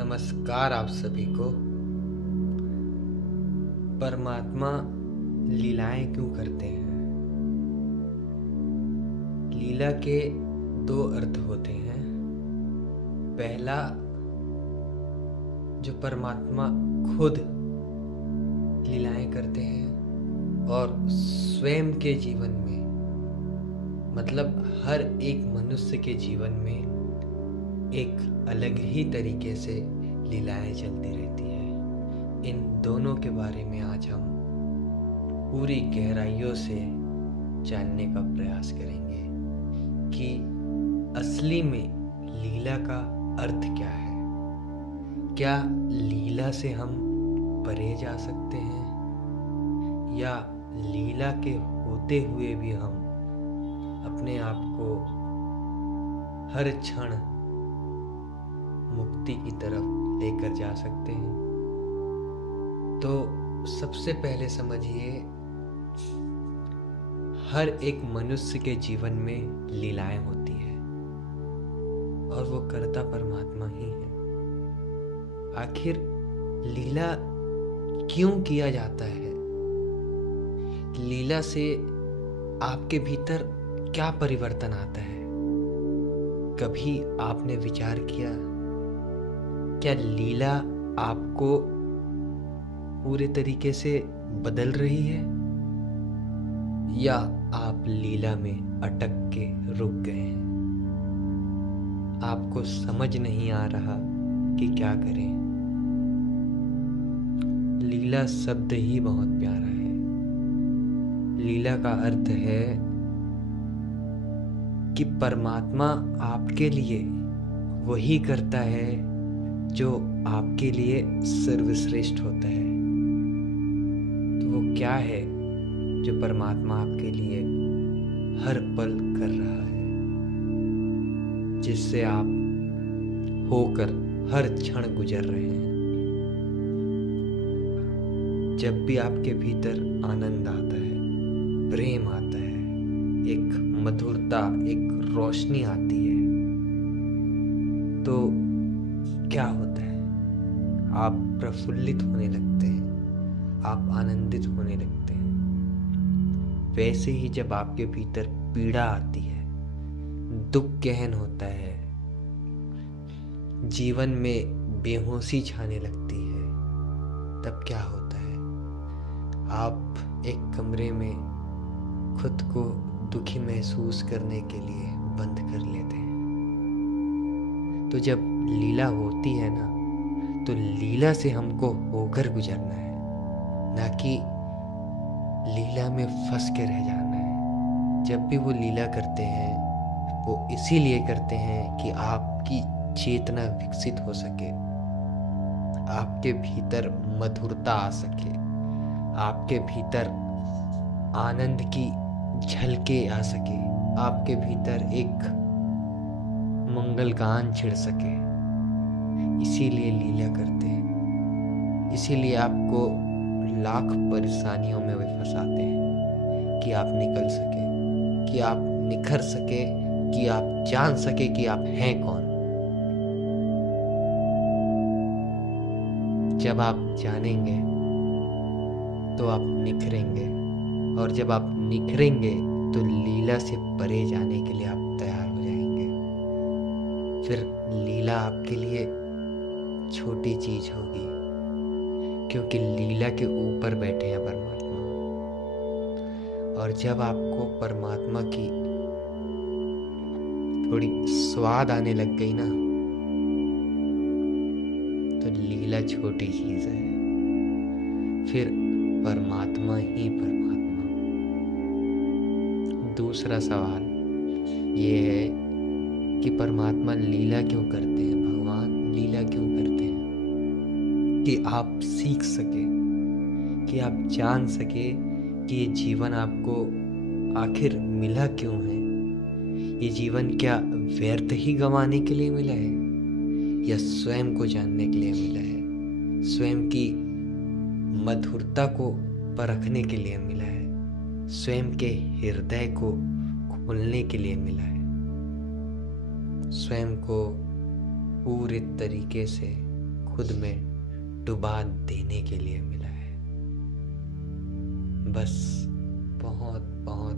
नमस्कार आप सभी को। परमात्मा लीलाएं क्यों करते हैं? लीला के दो अर्थ होते हैं। पहला, जो परमात्मा खुद लीलाएं करते हैं और स्वयं के जीवन में, मतलब हर एक मनुष्य के जीवन में एक अलग ही तरीके से लीलाएं चलती रहती है। इन दोनों के बारे में आज हम पूरी गहराइयों से जानने का प्रयास करेंगे कि असली में लीला का अर्थ क्या है। क्या लीला से हम परे जा सकते हैं, या लीला के होते हुए भी हम अपने आप को हर क्षण मुक्ति की तरफ लेकर जा सकते हैं? तो सबसे पहले समझिए, हर एक मनुष्य के जीवन में लीलाएं होती है और वो करता परमात्मा ही है। आखिर लीला क्यों किया जाता है? लीला से आपके भीतर क्या परिवर्तन आता है? कभी आपने विचार किया, क्या लीला आपको पूरे तरीके से बदल रही है, या आप लीला में अटक के रुक गए हैं? आपको समझ नहीं आ रहा कि क्या करें। लीला शब्द ही बहुत प्यारा है। लीला का अर्थ है कि परमात्मा आपके लिए वही करता है जो आपके लिए सर्वश्रेष्ठ होता है। तो वो क्या है जो परमात्मा आपके लिए हर पल कर रहा है, जिससे आप होकर हर क्षण गुजर रहे हैं? जब भी आपके भीतर आनंद आता है, प्रेम आता है, एक मधुरता, एक रोशनी आती है, तो क्या होता है? आप प्रफुल्लित होने लगते हैं, आप आनंदित होने लगते हैं। वैसे ही जब आपके भीतर पीड़ा आती है, दुख गहन होता है, जीवन में बेहोशी छाने लगती है, तब क्या होता है? आप एक कमरे में खुद को दुखी महसूस करने के लिए बंद कर लेते हैं। तो जब लीला होती है ना, तो लीला से हमको होकर गुजरना है, ना कि लीला में फंस के रह जाना है। जब भी वो लीला करते हैं, वो इसीलिए करते हैं कि आपकी चेतना विकसित हो सके, आपके भीतर मधुरता आ सके, आपके भीतर आनंद की झलके आ सके, आपके भीतर एक मंगल गान छिड़ सके। इसीलिए लीला करते हैं। इसीलिए आपको लाख परेशानियों में वे फंसाते हैं कि आप निकल सके, कि आप निखर सके, कि आप जान सके कि आप हैं कौन। जब आप जानेंगे तो आप निखरेंगे, और जब आप निखरेंगे तो लीला से परे जाने के लिए आप तैयार हो जाएंगे। फिर लीला आपके लिए छोटी चीज होगी, क्योंकि लीला के ऊपर बैठे हैं परमात्मा। और जब आपको परमात्मा की थोड़ी स्वाद आने लग गई ना, तो लीला छोटी चीज है, फिर परमात्मा ही परमात्मा। दूसरा सवाल ये है कि परमात्मा लीला क्यों करते हैं, भगवान लीला क्यों करते हैं? कि आप सीख सके, कि आप जान सके कि ये जीवन आपको आखिर मिला क्यों है। ये जीवन क्या व्यर्थ ही गंवाने के लिए मिला है, या स्वयं को जानने के लिए मिला है, स्वयं की मधुरता को परखने के लिए मिला है, स्वयं के हृदय को खोलने के लिए मिला है, स्वयं को पूरे तरीके से खुद में डुबा देने के लिए मिला है। बस बहुत बहुत